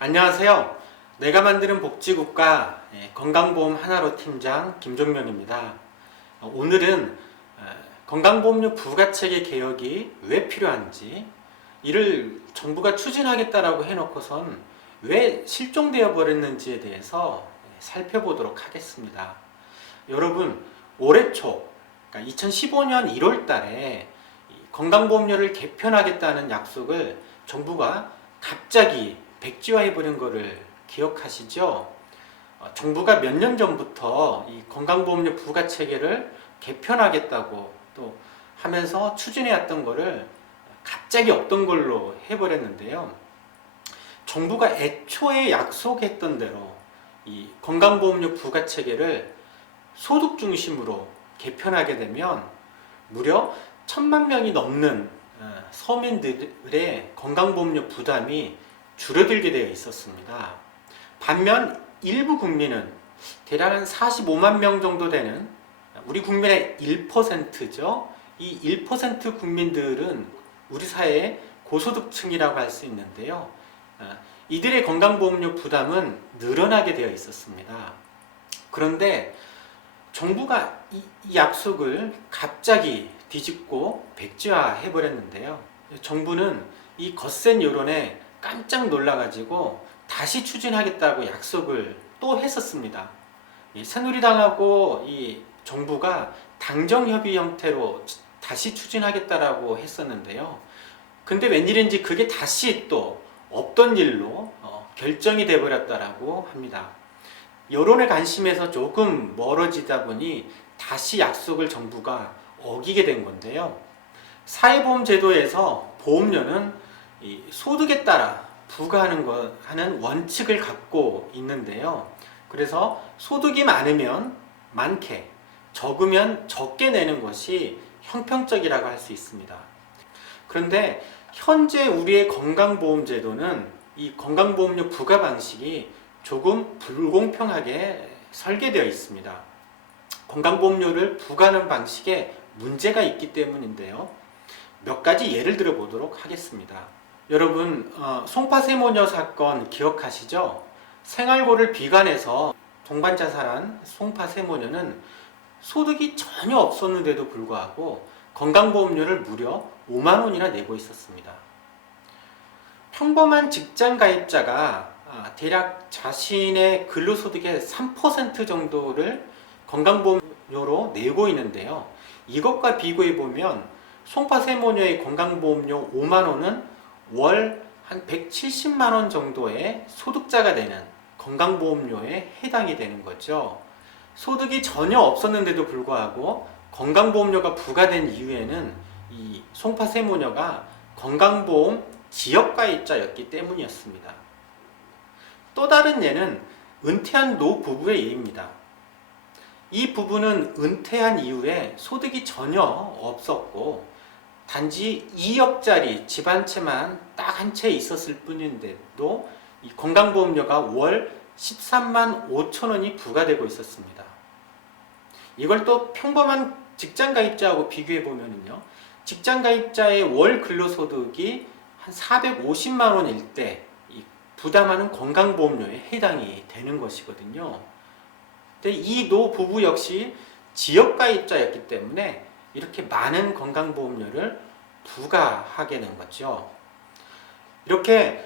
안녕하세요. 내가 만드는 복지국가 건강보험 하나로 팀장 김종명입니다. 오늘은 건강보험료 부가체계 개혁이 왜 필요한지, 이를 정부가 추진하겠다라고 해놓고선 왜 실종되어 버렸는지에 대해서 살펴보도록 하겠습니다. 여러분, 올해 초, 그러니까 2015년 1월 달에 건강보험료를 개편하겠다는 약속을 정부가 갑자기 백지화해버린 것을 기억하시죠? 정부가 몇 년 전부터 이 건강보험료 부가체계를 개편하겠다고 또 하면서 추진해왔던 것을 갑자기 없던 걸로 해버렸는데요. 정부가 애초에 약속했던 대로 이 건강보험료 부가체계를 소득 중심으로 개편하게 되면 무려 1,000만 명이 넘는 서민들의 건강보험료 부담이 줄어들게 되어 있었습니다. 반면 일부 국민은 대략 한 45만 명 정도 되는 우리 국민의 1%죠. 이 1% 국민들은 우리 사회의 고소득층이라고 할 수 있는데요. 이들의 건강보험료 부담은 늘어나게 되어 있었습니다. 그런데 정부가 이 약속을 갑자기 뒤집고 백지화해 버렸는데요. 정부는 이 거센 여론에 깜짝 놀라가지고 다시 추진하겠다고 약속을 또 했었습니다. 새누리당하고 이 정부가 당정협의 형태로 다시 추진하겠다라고 했었는데요. 근데 웬일인지 그게 다시 또 없던 일로 결정이 돼버렸다라고 합니다. 여론의 관심에서 조금 멀어지다 보니 다시 약속을 정부가 어기게 된 건데요. 사회보험 제도에서 보험료는 이 소득에 따라 부과하는 원칙을 갖고 있는데요. 그래서 소득이 많으면 많게, 적으면 적게 내는 것이 형평적이라고 할 수 있습니다. 그런데 현재 우리의 건강보험 제도는 이 건강보험료 부과 방식이 조금 불공평하게 설계되어 있습니다. 건강보험료를 부과하는 방식에 문제가 있기 때문인데요. 몇 가지 예를 들어 보도록 하겠습니다. 여러분, 송파세모녀 사건 기억하시죠? 생활고를 비관해서 동반자살한 송파세모녀는 소득이 전혀 없었는데도 불구하고 건강보험료를 무려 5만 원이나 내고 있었습니다. 평범한 직장 가입자가 대략 자신의 근로소득의 3% 정도를 건강보험료로 내고 있는데요. 이것과 비교해 보면 송파세모녀의 건강보험료 5만 원은 월 한 170만 원 정도의 소득자가 되는 건강보험료에 해당이 되는 거죠. 소득이 전혀 없었는데도 불구하고 건강보험료가 부과된 이유에는 이 송파세모녀가 건강보험 지역가입자였기 때문이었습니다. 또 다른 예는 은퇴한 노부부의 예입니다. 이 부부는 은퇴한 이후에 소득이 전혀 없었고 단지 2억짜리 집 한 채만 딱 한 채 있었을 뿐인데도 이 건강보험료가 월 13만 5천 원이 부과되고 있었습니다. 이걸 또 평범한 직장가입자하고 비교해 보면요, 직장가입자의 월 근로소득이 한 450만 원일 때 부담하는 건강보험료에 해당이 되는 것이거든요. 근데 이 노부부 역시 지역가입자였기 때문에 이렇게 많은 건강보험료를 부과하게 된 거죠. 이렇게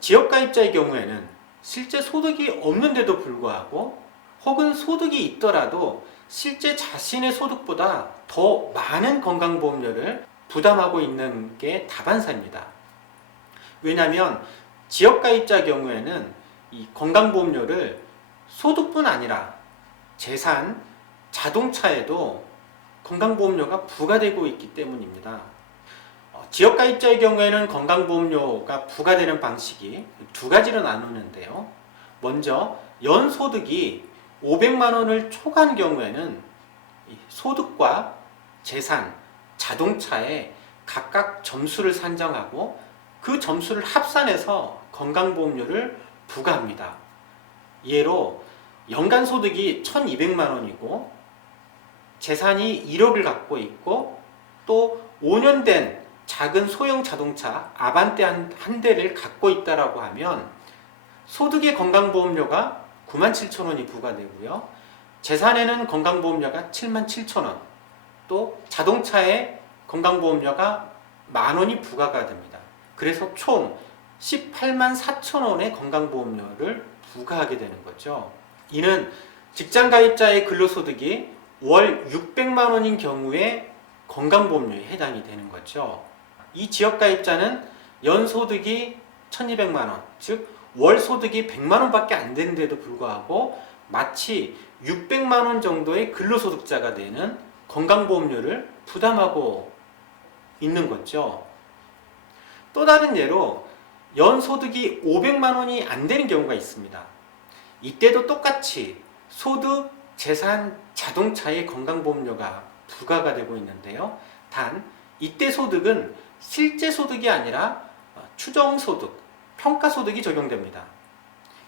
지역가입자의 경우에는 실제 소득이 없는데도 불구하고 혹은 소득이 있더라도 실제 자신의 소득보다 더 많은 건강보험료를 부담하고 있는 게 다반사입니다. 왜냐하면 지역가입자 경우에는 이 건강보험료를 소득뿐 아니라 재산, 자동차에도 건강보험료가 부과되고 있기 때문입니다. 지역가입자의 경우에는 건강보험료가 부과되는 방식이 두 가지로 나누는데요. 먼저 연소득이 500만 원을 초과한 경우에는 소득과 재산, 자동차에 각각 점수를 산정하고 그 점수를 합산해서 건강보험료를 부과합니다. 예로 연간 소득이 1,200만 원이고 재산이 1억을 갖고 있고 또 5년 된 작은 소형 자동차 아반떼 한 대를 갖고 있다라고 하면 소득의 건강보험료가 97,000원이 부과되고요. 재산에는 건강보험료가 77,000원, 또 자동차에 건강보험료가 10,000원이 부과가 됩니다. 그래서 총 184,000원의 건강보험료를 부과하게 되는 거죠. 이는 직장가입자의 근로소득이 월 600만 원인 경우에 건강보험료에 해당이 되는 거죠. 이 지역가입자는 연소득이 1,200만 원, 즉 월소득이 100만 원밖에 안 되는데도 불구하고 마치 600만 원 정도의 근로소득자가 되는 건강보험료를 부담하고 있는 거죠. 또 다른 예로 연소득이 500만 원이 안 되는 경우가 있습니다. 이때도 똑같이 소득, 재산, 자동차의 건강보험료가 부과가 되고 있는데요. 단 이때 소득은 실제 소득이 아니라 추정소득, 평가소득이 적용됩니다.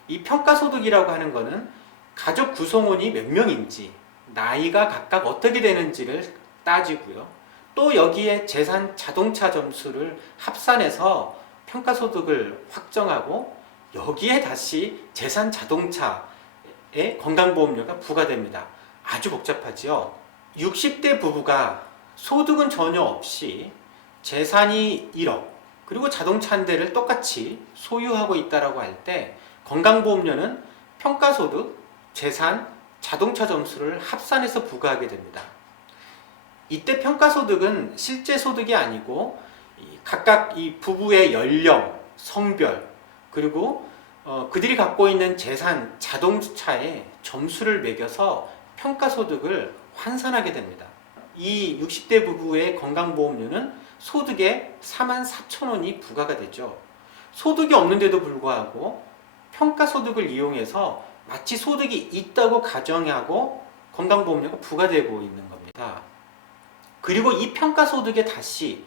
이 평가소득이라고 하는 것은 가족 구성원이 몇 명인지, 나이가 각각 어떻게 되는지를 따지고요. 또 여기에 재산, 자동차 점수를 합산해서 평가소득을 확정하고 여기에 다시 재산, 자동차의 건강보험료가 부과됩니다. 아주 복잡하지요. 60대 부부가 소득은 전혀 없이 재산이 1억 그리고 자동차 한 대를 똑같이 소유하고 있다고 할 때 건강보험료는 평가소득, 재산, 자동차 점수를 합산해서 부과하게 됩니다. 이때 평가소득은 실제 소득이 아니고 각각 이 부부의 연령, 성별 그리고 그들이 갖고 있는 재산, 자동차에 점수를 매겨서 평가소득을 환산하게 됩니다. 이 60대 부부의 건강보험료는 소득에 44,000원이 부과가 되죠. 소득이 없는데도 불구하고 평가소득을 이용해서 마치 소득이 있다고 가정하고 건강보험료가 부과되고 있는 겁니다. 그리고 이 평가소득에 다시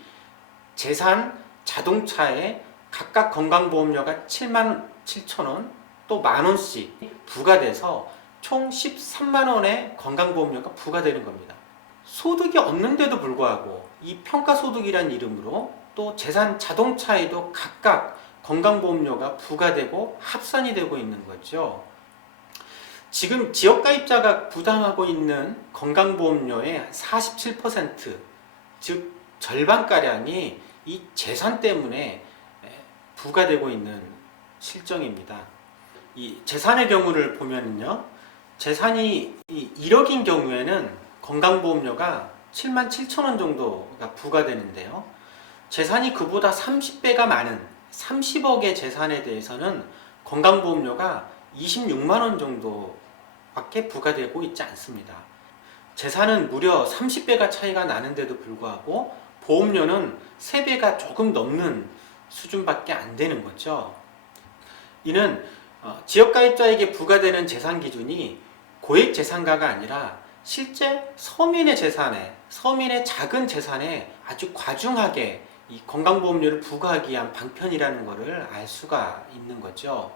재산, 자동차에 각각 건강보험료가 77,000원 또 만원씩 부과돼서 총 13만원의 건강보험료가 부과되는 겁니다. 소득이 없는데도 불구하고 이 평가소득이라는 이름으로 또 재산, 자동차에도 각각 건강보험료가 부과되고 합산이 되고 있는 거죠. 지금 지역가입자가 부담하고 있는 건강보험료의 47%, 즉 절반가량이 이 재산 때문에 부과되고 있는 실정입니다. 이 재산의 경우를 보면요, 재산이 1억인 경우에는 건강보험료가 77,000원 정도가 부과되는데요. 재산이 그보다 30배가 많은 30억의 재산에 대해서는 건강보험료가 26만 원 정도밖에 부과되고 있지 않습니다. 재산은 무려 30배가 차이가 나는데도 불구하고 보험료는 3배가 조금 넘는 수준밖에 안 되는 거죠. 이는 지역가입자에게 부과되는 재산 기준이 고액재산가가 아니라 실제 서민의 재산에, 서민의 작은 재산에 아주 과중하게 이 건강보험료를 부과하기 위한 방편이라는 것을 알 수가 있는 거죠.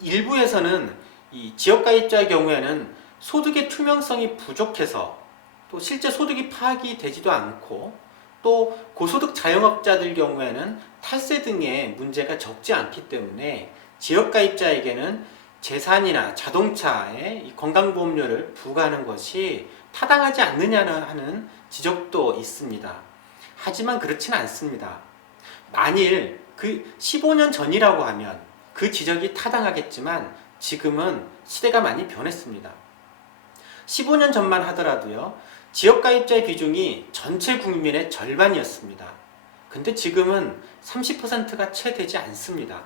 일부에서는 이 지역가입자의 경우에는 소득의 투명성이 부족해서 또 실제 소득이 파악이 되지도 않고 또 고소득 자영업자들 경우에는 탈세 등의 문제가 적지 않기 때문에 지역가입자에게는 재산이나 자동차에 이 건강보험료를 부과하는 것이 타당하지 않느냐는 하는 지적도 있습니다. 하지만 그렇지는 않습니다. 만일 그 15년 전이라고 하면 그 지적이 타당하겠지만 지금은 시대가 많이 변했습니다. 15년 전만 하더라도요, 지역가입자의 비중이 전체 국민의 절반이었습니다. 근데 지금은 30%가 채 되지 않습니다.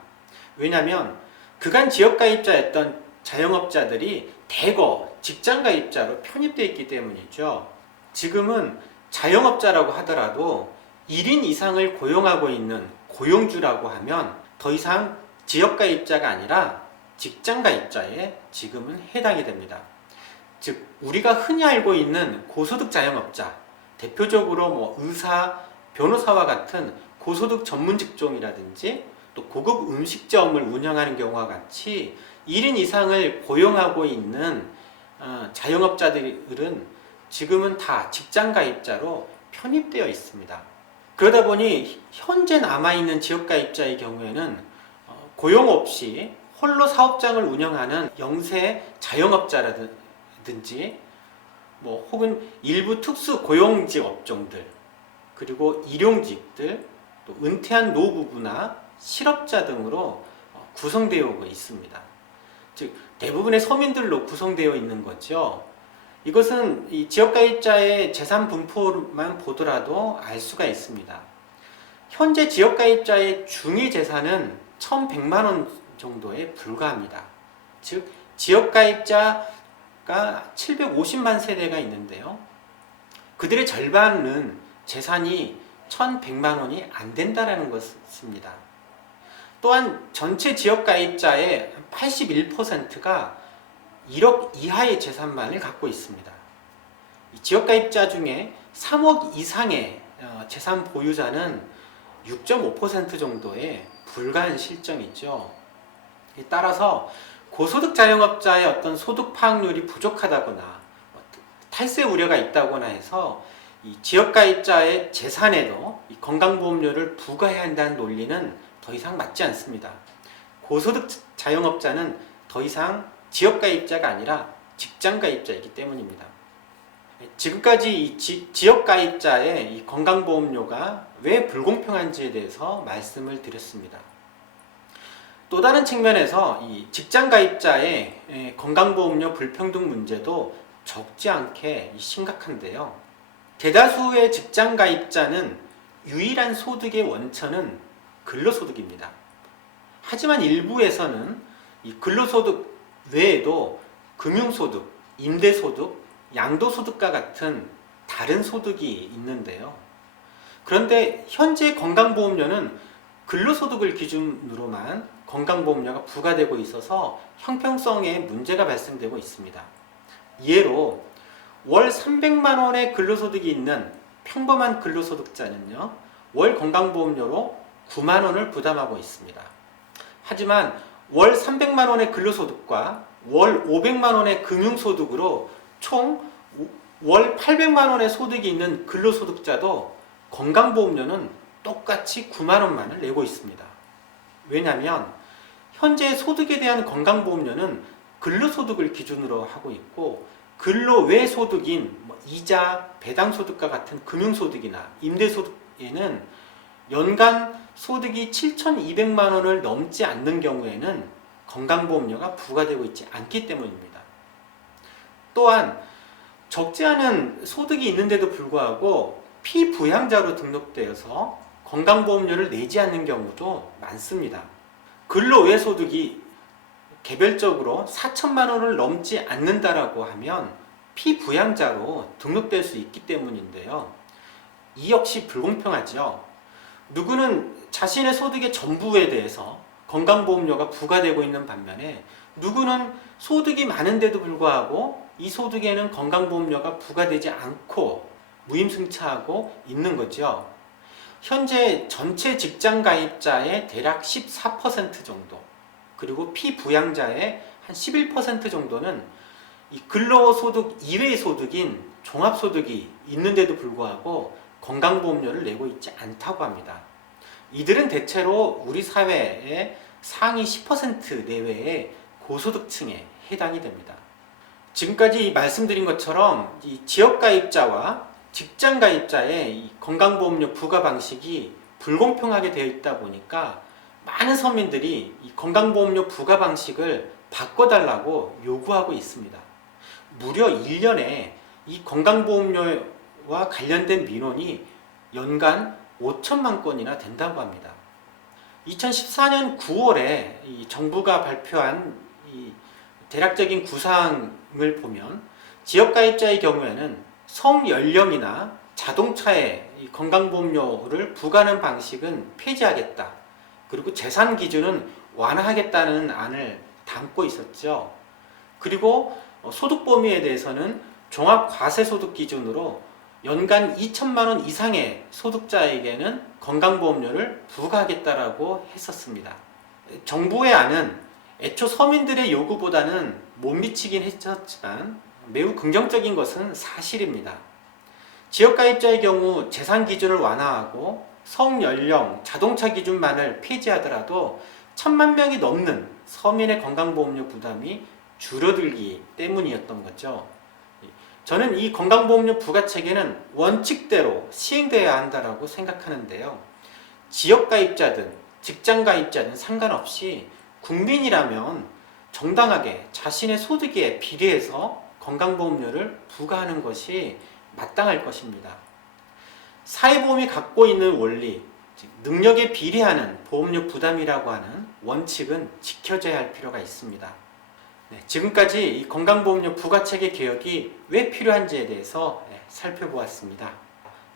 왜냐하면 그간 지역가입자였던 자영업자들이 대거 직장가입자로 편입되어 있기 때문이죠. 지금은 자영업자라고 하더라도 1인 이상을 고용하고 있는 고용주라고 하면 더 이상 지역가입자가 아니라 직장가입자에 지금은 해당이 됩니다. 즉 우리가 흔히 알고 있는 고소득 자영업자, 대표적으로 의사, 변호사와 같은 고소득 전문 직종이라든지 또 고급 음식점을 운영하는 경우와 같이 1인 이상을 고용하고 있는 자영업자들은 지금은 다 직장가입자로 편입되어 있습니다. 그러다 보니 현재 남아있는 지역가입자의 경우에는 고용 없이 홀로 사업장을 운영하는 영세 자영업자라든지 혹은 일부 특수 고용직 업종들, 그리고 일용직들, 또 은퇴한 노부부나 실업자 등으로 구성되어 오고 있습니다. 즉 대부분의 서민들로 구성되어 있는 거죠. 이것은 이 지역가입자의 재산 분포만 보더라도 알 수가 있습니다. 현재 지역가입자의 중위 재산은 1,100만 원 정도에 불과합니다. 즉 지역가입자가 750만 세대가 있는데요. 그들의 절반은 재산이 1,100만 원이 안 된다는 것입니다. 또한 전체 지역가입자의 81%가 1억 이하의 재산만을 갖고 있습니다. 지역가입자 중에 3억 이상의 재산 보유자는 6.5% 정도에 불과한 실정이죠. 따라서 고소득 자영업자의 어떤 소득 파악률이 부족하다거나 탈세 우려가 있다거나 해서 이 지역가입자의 재산에도 이 건강보험료를 부과해야 한다는 논리는 더 이상 맞지 않습니다. 고소득 자영업자는 더 이상 지역가입자가 아니라 직장가입자이기 때문입니다. 지금까지 이 지역가입자의 이 건강보험료가 왜 불공평한지에 대해서 말씀을 드렸습니다. 또 다른 측면에서 이 직장가입자의 건강보험료 불평등 문제도 적지 않게 심각한데요. 대다수의 직장가입자는 유일한 소득의 원천은 근로소득입니다. 하지만 일부에서는 이 근로소득 외에도 금융소득, 임대소득, 양도소득과 같은 다른 소득이 있는데요. 그런데 현재 건강보험료는 근로소득을 기준으로만 건강보험료가 부과되고 있어서 형평성에 문제가 발생되고 있습니다. 예로 월 300만 원의 근로소득이 있는 평범한 근로소득자는요, 월 건강보험료로 9만 원을 부담하고 있습니다. 하지만 월 300만 원의 근로소득과 월 500만 원의 금융소득으로 총 월 800만 원의 소득이 있는 근로소득자도 건강보험료는 똑같이 9만 원만을 내고 있습니다. 왜냐하면 현재 소득에 대한 건강보험료는 근로소득을 기준으로 하고 있고, 근로 외 소득인 이자, 배당소득과 같은 금융소득이나 임대소득에는 연간 소득이 7,200만 원을 넘지 않는 경우에는 건강보험료가 부과되고 있지 않기 때문입니다. 또한 적지 않은 소득이 있는데도 불구하고 피부양자로 등록되어서 건강보험료를 내지 않는 경우도 많습니다. 근로 외 소득이 개별적으로 4천만 원을 넘지 않는다라고 하면 피부양자로 등록될 수 있기 때문인데요. 이 역시 불공평하죠. 누구는 자신의 소득의 전부에 대해서 건강보험료가 부과되고 있는 반면에 누구는 소득이 많은데도 불구하고 이 소득에는 건강보험료가 부과되지 않고 무임승차하고 있는 거죠. 현재 전체 직장가입자의 대략 14% 정도, 그리고 피부양자의 한 11% 정도는 이 근로소득 이외의 소득인 종합소득이 있는데도 불구하고 건강보험료를 내고 있지 않다고 합니다. 이들은 대체로 우리 사회의 상위 10% 내외의 고소득층에 해당이 됩니다. 지금까지 말씀드린 것처럼 이 지역가입자와 직장가입자의 이 건강보험료 부과 방식이 불공평하게 되어 있다 보니까 많은 서민들이 이 건강보험료 부과 방식을 바꿔달라고 요구하고 있습니다. 무려 1년에 이 건강보험료와 관련된 민원이 연간 5천만 건이나 된다고 합니다. 2014년 9월에 이 정부가 발표한 이 대략적인 구상을 보면 지역가입자의 경우에는 성연령이나 자동차에 이 건강보험료를 부과하는 방식은 폐지하겠다. 그리고 재산 기준은 완화하겠다는 안을 담고 있었죠. 그리고 소득 범위에 대해서는 종합과세소득 기준으로 연간 2천만 원 이상의 소득자에게는 건강보험료를 부과하겠다라고 했었습니다. 정부의 안은 애초 서민들의 요구보다는 못 미치긴 했었지만 매우 긍정적인 것은 사실입니다. 지역가입자의 경우 재산 기준을 완화하고 성연령, 자동차 기준만을 폐지하더라도 1,000만 명이 넘는 서민의 건강보험료 부담이 줄어들기 때문이었던 거죠. 저는 이 건강보험료 부과체계는 원칙대로 시행되어야 한다고 생각하는데요. 지역가입자든 직장가입자든 상관없이 국민이라면 정당하게 자신의 소득에 비례해서 건강보험료를 부과하는 것이 마땅할 것입니다. 사회보험이 갖고 있는 원리, 즉 능력에 비례하는 보험료 부담이라고 하는 원칙은 지켜져야 할 필요가 있습니다. 지금까지 이 건강보험료 부과체계 개혁이 왜 필요한지에 대해서 살펴보았습니다.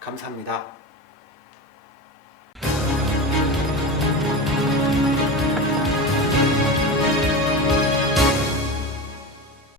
감사합니다.